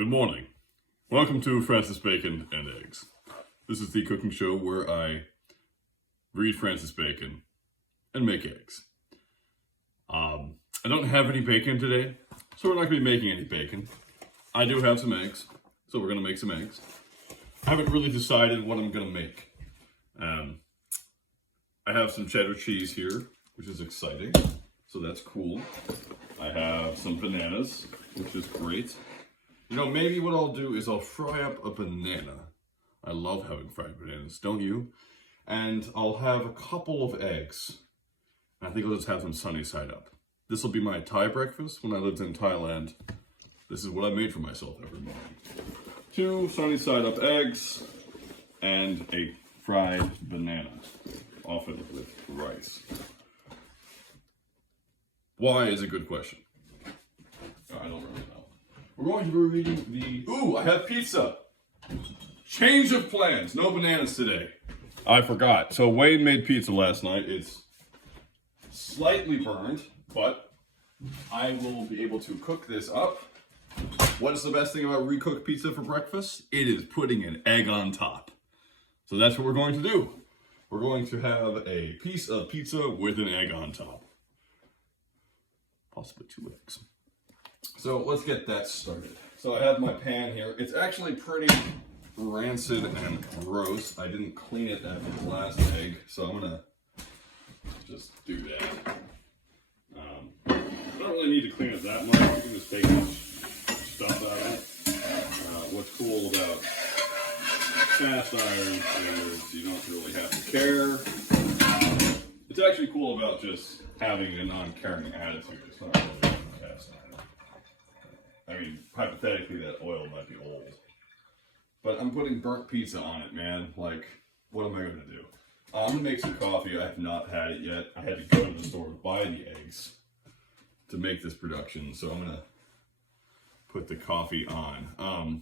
Good morning. Welcome to Francis Bacon and Eggs. This is the cooking show where I read Francis Bacon and make eggs. I don't have any bacon today, so we're not going to be making any bacon. I do have some eggs, so we're going to make some eggs. I haven't really decided what I'm going to make. I have some cheddar cheese here, which is exciting, so that's cool. I have some bananas, which is great. You know, maybe what I'll do is I'll fry up a banana. I love having fried bananas, don't you? And I'll have a couple of eggs. I think I'll just have them sunny side up. This will be my Thai breakfast. When I lived in Thailand, this is what I made for myself every morning. 2 sunny side up eggs and a fried banana, often with rice. Why is a good question. I don't really know. We're going to be reading the... Ooh, I have pizza! Change of plans. No bananas today. I forgot. So Wayne made pizza last night. It's slightly burned, but I will be able to cook this up. What is the best thing about recooked pizza for breakfast? It is putting an egg on top. So that's what we're going to do. We're going to have a piece of pizza with an egg on top. Possibly 2 eggs. So let's get that started. So I have my pan here. It's actually pretty rancid and gross. I didn't clean it after the last egg, so I'm gonna just do that. I don't really need to clean it that much. You can just take much stuff out of it. What's cool about cast iron is you don't really have to care. It's actually cool about just having a non-caring attitude. It's not really cast iron. I mean, hypothetically, that oil might be old. But I'm putting burnt pizza on it, man. Like, what am I going to do? I'm going to make some coffee. I have not had it yet. I had to go to the store to buy the eggs to make this production. So I'm going to put the coffee on. I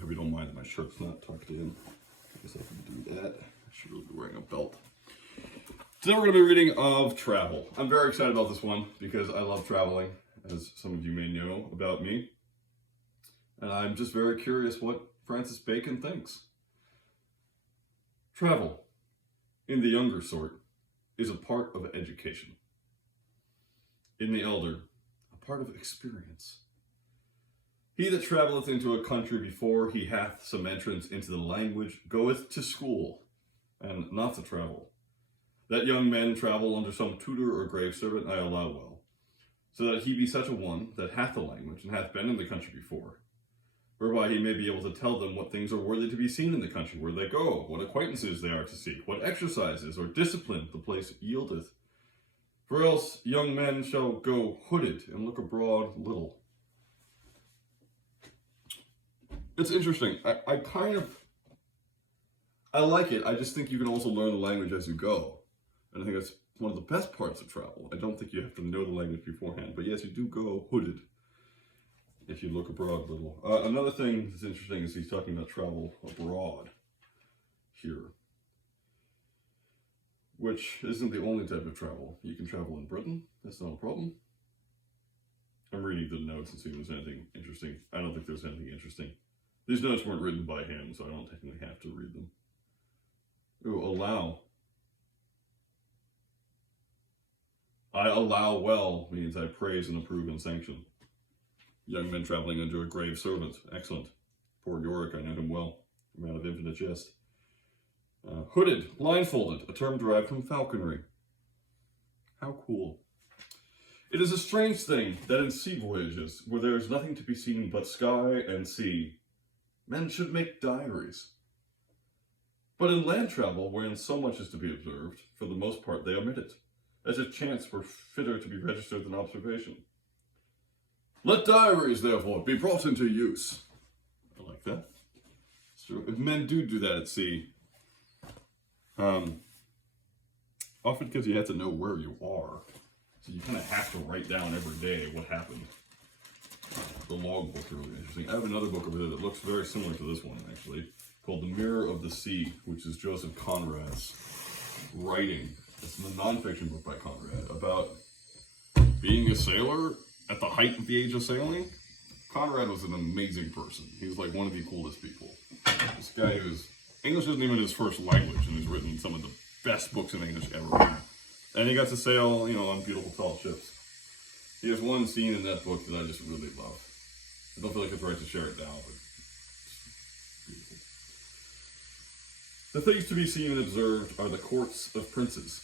hope you don't mind that my shirt's not tucked in. I guess I can do that. I should really be wearing a belt. Today we're going to be reading of travel. I'm very excited about this one because I love traveling, as some of you may know about me. And I'm just very curious what Francis Bacon thinks. Travel, in the younger sort, is a part of education. In the elder, a part of experience. He that travelleth into a country before he hath some entrance into the language goeth to school, and not to travel. That young men travel under some tutor or grave servant I allow well, so that he be such a one that hath the language, and hath been in the country before, whereby he may be able to tell them what things are worthy to be seen in the country where they go, what acquaintances they are to seek, what exercises or discipline the place yieldeth. For else young men shall go hooded and look abroad little. It's interesting. I like it. I just think you can also learn the language as you go. And I think that's one of the best parts of travel. I don't think you have to know the language beforehand. But yes, you do go hooded if you look abroad a little. Another thing that's interesting is he's talking about travel abroad here, which isn't the only type of travel. You can travel in Britain. That's not a problem. I'm reading the notes and seeing if there's anything interesting. I don't think there's anything interesting. These notes weren't written by him, so I don't technically have to read them. Ooh, allow. I allow well means I praise and approve and sanction. Young men traveling under a grave servant. Excellent. Poor Yorick, I know him well. A man of infinite jest. Hooded, blindfolded, a term derived from falconry. How cool. It is a strange thing that in sea voyages, where there is nothing to be seen but sky and sea, men should make diaries. But in land travel, wherein so much is to be observed, for the most part they omit it, as if chance were fitter to be registered than observation. Let diaries, therefore, be brought into use. I like that. It's true. If men do that at sea, often because you have to know where you are, so you kind of have to write down every day what happened. The logbook is really interesting. I have another book over there that looks very similar to this one, actually, called The Mirror of the Sea, which is Joseph Conrad's writing. It's a non-fiction book by Conrad about being a sailor at the height of the age of sailing, Conrad was an amazing person. He was like one of the coolest people. This guy who's, English isn't even his first language, and he's written some of the best books in English ever. And he got to sail, you know, on beautiful tall ships. He has one scene in that book that I just really love. I don't feel like it's right to share it now, but it's beautiful. The things to be seen and observed are the courts of princes,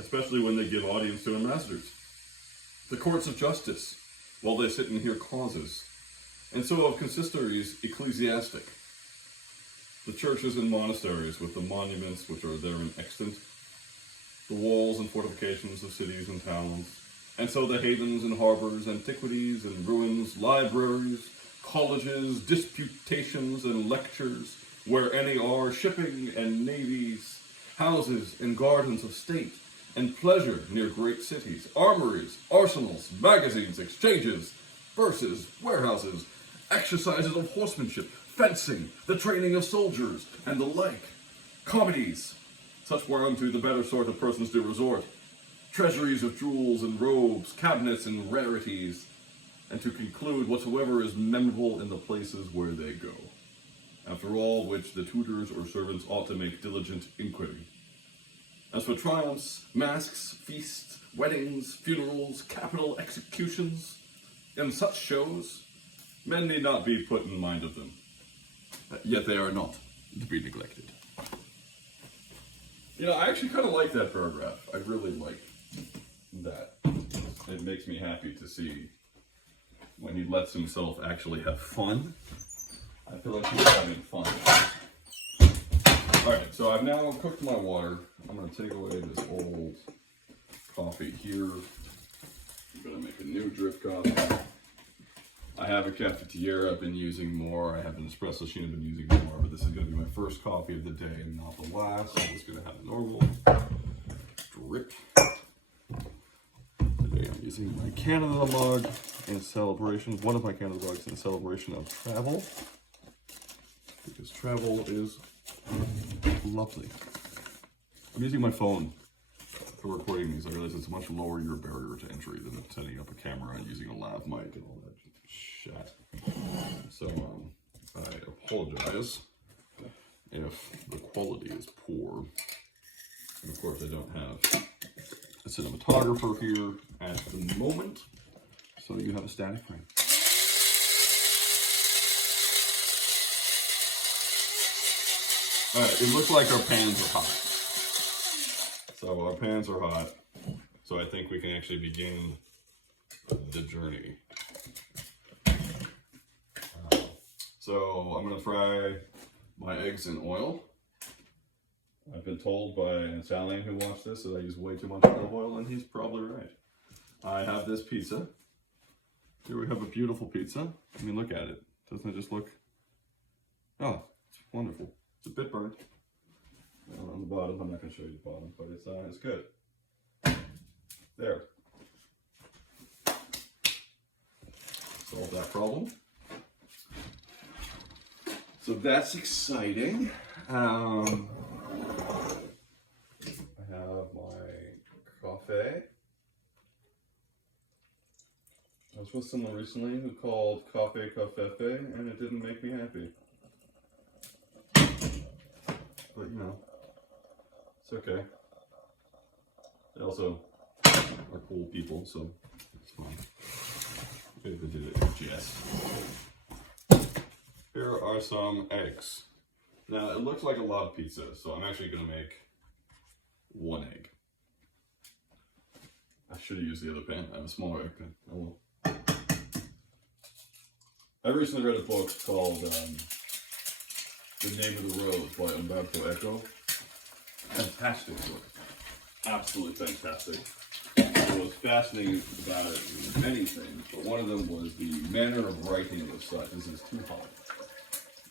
especially when they give audience to ambassadors. The courts of justice, while they sit and hear causes, and so of consistories ecclesiastic. The churches and monasteries with the monuments which are therein extant, the walls and fortifications of cities and towns, and so the havens and harbors, antiquities and ruins, libraries, colleges, disputations and lectures, where any are, shipping and navies, houses and gardens of state, and pleasure near great cities, armories, arsenals, magazines, exchanges, purses, warehouses, exercises of horsemanship, fencing, the training of soldiers, and the like, comedies, such whereunto the better sort of persons do resort, treasuries of jewels and robes, cabinets and rarities, and to conclude whatsoever is memorable in the places where they go. After all which the tutors or servants ought to make diligent inquiry. As for triumphs, masques, feasts, weddings, funerals, capital executions, and such shows, men need not be put in mind of them. Yet they are not to be neglected. You know, I actually kind of like that paragraph. I really like that. It makes me happy to see when he lets himself actually have fun. I feel like he's having fun. Alright, so I've now cooked my water. I'm going to take away this old coffee here. I'm going to make a new drip coffee. I have a cafetiere I've been using more. I have an espresso machine I've been using more, but this is going to be my first coffee of the day and not the last. So I'm just going to have a normal drip. Today I'm using my Canada mug in celebration, one of my Canada mugs in celebration of travel. Because travel is lovely. I'm using my phone for recording these. I realize it's much lower your barrier to entry than setting up a camera and using a lav mic and all that shit. So I apologize if the quality is poor. And of course I don't have a cinematographer here at the moment, so you have a static frame. Alright, it looks like our pans are hot. So our pans are hot, so I think we can actually begin the journey. So I'm going to fry my eggs in oil. I've been told by an Italian who watched this that I use way too much olive oil, and he's probably right. I have this pizza. Here we have a beautiful pizza. I mean, look at it. Doesn't it just look... Oh, it's wonderful. It's a bit burnt. On the bottom, I'm not going to show you the bottom, but it's good. There. Solved that problem. So that's exciting. I have my coffee. I was with someone recently who called coffee cafefe, and it didn't make me happy. But you know, it's okay. They also are cool people, so it's fine. Maybe they did it in jest. Here are some eggs. Now, it looks like a lot of pizza, so I'm actually going to make one egg. I should have used the other pan. I have a smaller egg pan. Oh well. I recently read a book called The Name of the Rose by Umberto Eco. Fantastic book. Absolutely fantastic. What was fascinating about it was many things, but one of them was the manner of writing it was such. This is too hot.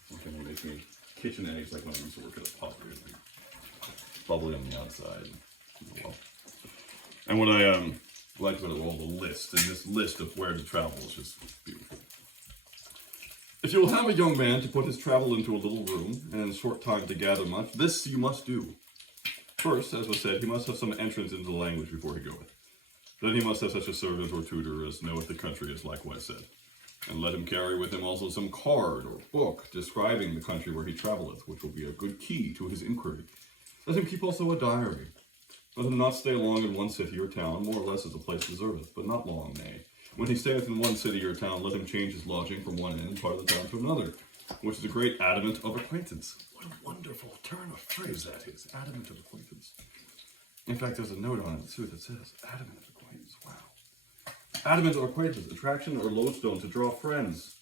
It's going to make me kitchen eggs like when I used to work at a pub. Really bubbly on the outside. Well. And what I like about it all, the list, and this list of where to travel is just beautiful. If you will have a young man to put his travel into a little room, and in a short time to gather much, this you must do. First, as was said, he must have some entrance into the language before he goeth. Then he must have such a servant or tutor as knoweth the country, as likewise said. And let him carry with him also some card or book describing the country where he travelleth, which will be a good key to his inquiry. Let him keep also a diary. Let him not stay long in one city or town, more or less as the place deserveth, but not long, nay. When he stayeth in one city or town, let him change his lodging from one end part of the town to another, which is a great adamant of acquaintance. What a wonderful turn of phrase that is, adamant of acquaintance. In fact, there's a note on it too that says, adamant of acquaintance, wow. Adamant of acquaintance, attraction or lodestone to draw friends.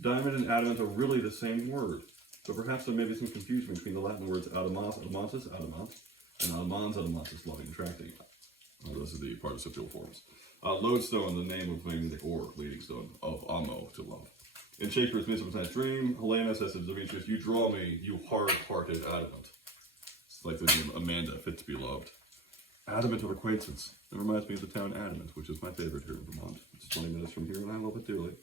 Diamond and adamant are really the same word, but perhaps there may be some confusion between the Latin words adamas, adamantis, adamant, and adamans, adamantis, loving, attracting. Well, those are the participial forms. Lodestone, the name of maybe the or leading stone of amo, to love. In Shakespeare's Midsummer's Night's Dream, Helena says to Demetrius, "You draw me, you hard-hearted adamant." It's like the name Amanda, fit to be loved. Adamant of acquaintance. It reminds me of the town Adamant, which is my favorite here in Vermont. It's 20 minutes from here, and I love it dearly.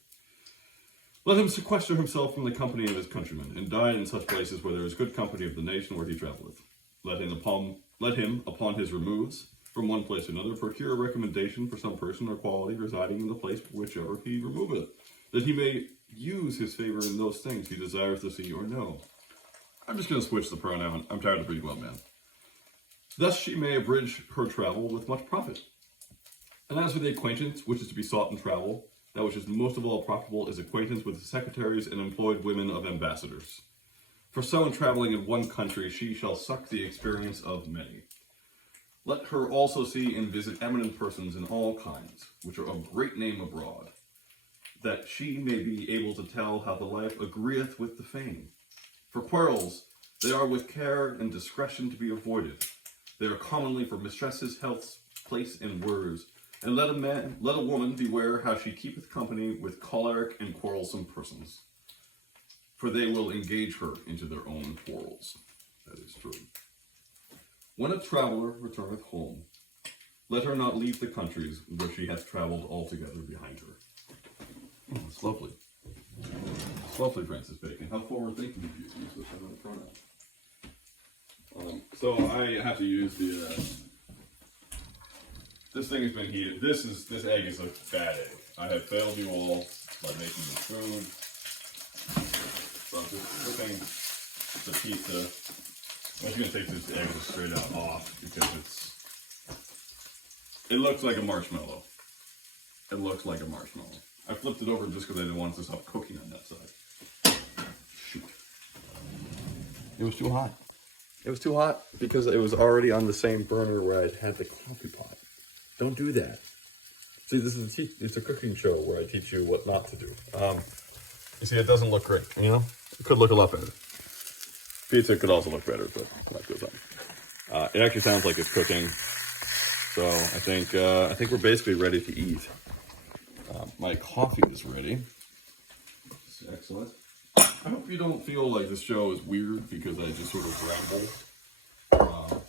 Let him sequester himself from the company of his countrymen, and dine in such places where there is good company of the nation where he travelleth. Let him, upon his removes, from one place to another, procure a recommendation for some person or quality residing in the place whichever he removeth, that he may use his favor in those things he desires to see or know. I'm just going to switch the pronoun. I'm tired of reading well, man. Thus she may abridge her travel with much profit. And as for the acquaintance which is to be sought in travel, that which is most of all profitable is acquaintance with the secretaries and employed women of ambassadors. For so in traveling in one country she shall suck the experience of many. Let her also see and visit eminent persons in all kinds, which are of great name abroad, that she may be able to tell how the life agreeth with the fame. For quarrels, they are with care and discretion to be avoided. They are commonly for mistresses' healths, place, and words. And let a woman beware how she keepeth company with choleric and quarrelsome persons, for they will engage her into their own quarrels. That is true. When a traveller returneth home, let her not leave the countries where she hath travelled altogether behind her. Oh, it's lovely. It's lovely, Francis Bacon. How forward-thinking of you to use this pronoun. So I have to use the, this thing has been heated. This egg is a bad egg. I have failed you all by making the food. So I'm just cooking the pizza. I'm just going to take this egg just straight out off because it looks like a marshmallow. It looks like a marshmallow. I flipped it over just because I didn't want it to stop cooking on that side. Shoot. It was too hot. It was too hot because it was already on the same burner where I had the coffee pot. Don't do that. See, this is it's a cooking show where I teach you what not to do. You see, it doesn't look great, you know? It could look a lot better. Pizza could also look better, but life goes on. It actually sounds like it's cooking. So I think we're basically ready to eat. My coffee is ready. It's excellent. I hope you don't feel like this show is weird because I just sort of ramble.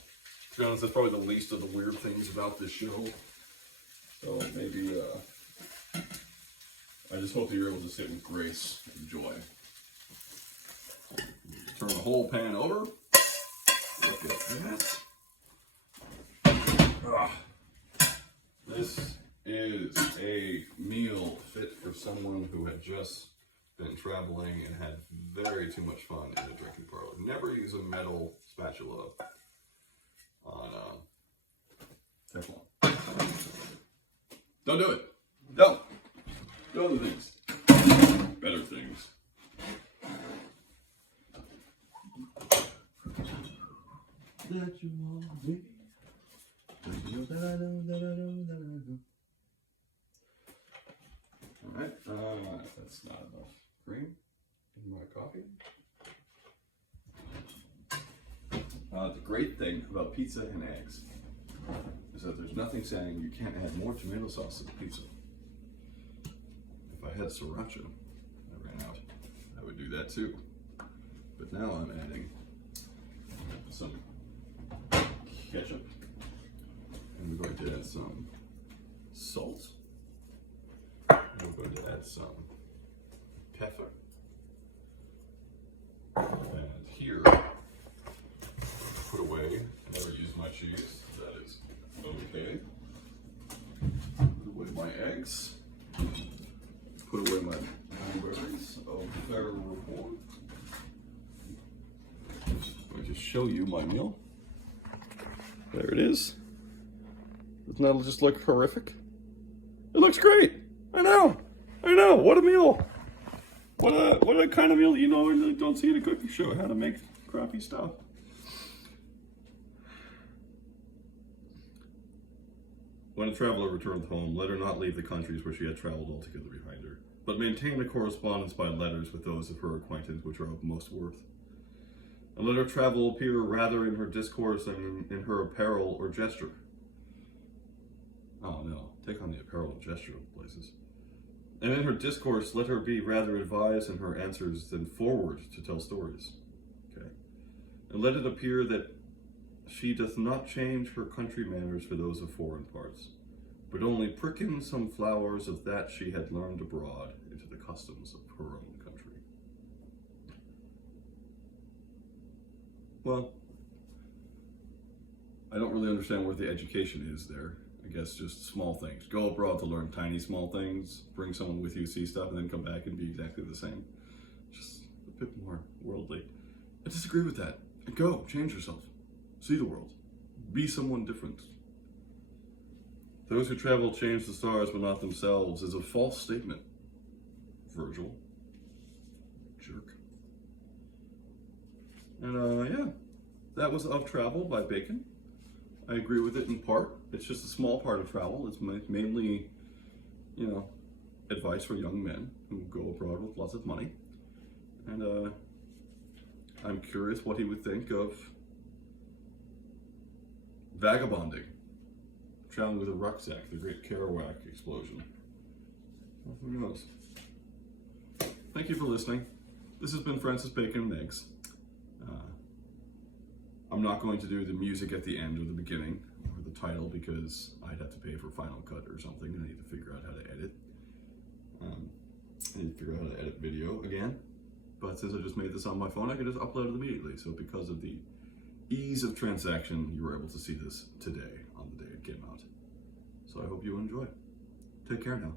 To be honest, that's probably the least of the weird things about this show. So maybe, I just hope that you're able to sit with grace and joy. Turn the whole pan over. Look at that. This is a meal fit for someone who had just been traveling and had very too much fun in a drinking parlor. Never use a metal spatula on Teflon. Don't do it. Don't. Do other things. Better things. That you want me. Alright, that's not enough cream in my coffee. The great thing about pizza and eggs is that there's nothing saying you can't add more tomato sauce to the pizza. If I had sriracha, I ran out, I would do that too. But now I'm adding some ketchup, and we're going to add some salt. And we're going to add some pepper. And here, put away, I never use my cheese, that is okay. put away my berries of fair report. I'll just show you my meal. There it is. Doesn't that just look horrific? It looks great. I know. What a meal. What a kind of meal that you normally don't see at a cooking show. How to make crappy stuff. When a traveler returns home, let her not leave the countries where she had traveled altogether behind her, but maintain a correspondence by letters with those of her acquaintance which are of most worth. And let her travel appear rather in her discourse than in her apparel or gesture. Oh no, take on the apparel and gesture of places. And in her discourse, let her be rather advised in her answers than forward to tell stories. Okay. And let it appear that she doth not change her country manners for those of foreign parts, but only prick in some flowers of that she had learned abroad into the customs of her own country. Well, I don't really understand where the education is there. I guess just small things. Go abroad to learn tiny small things, bring someone with you, see stuff, and then come back and be exactly the same. Just a bit more worldly. I disagree with that. Go, change yourself. See the world. Be someone different. Those who travel change the stars but not themselves is a false statement. Virgil. Jerk. And yeah, that was Of Travel by Bacon. I agree with it in part. It's just a small part of travel. It's mainly, advice for young men who go abroad with lots of money. And I'm curious what he would think of vagabonding, traveling with a rucksack, the Great Kerouac explosion. Well, who knows? Thank you for listening. This has been Francis Bacon and Eggs. I'm not going to do the music at the end or the beginning or the title because I'd have to pay for Final Cut or something. I need to figure out how to edit. I need to figure out how to edit video again. But since I just made this on my phone, I can just upload it immediately. So because of the ease of transaction, you were able to see this today on the day it came out. So I hope you enjoy. Take care now.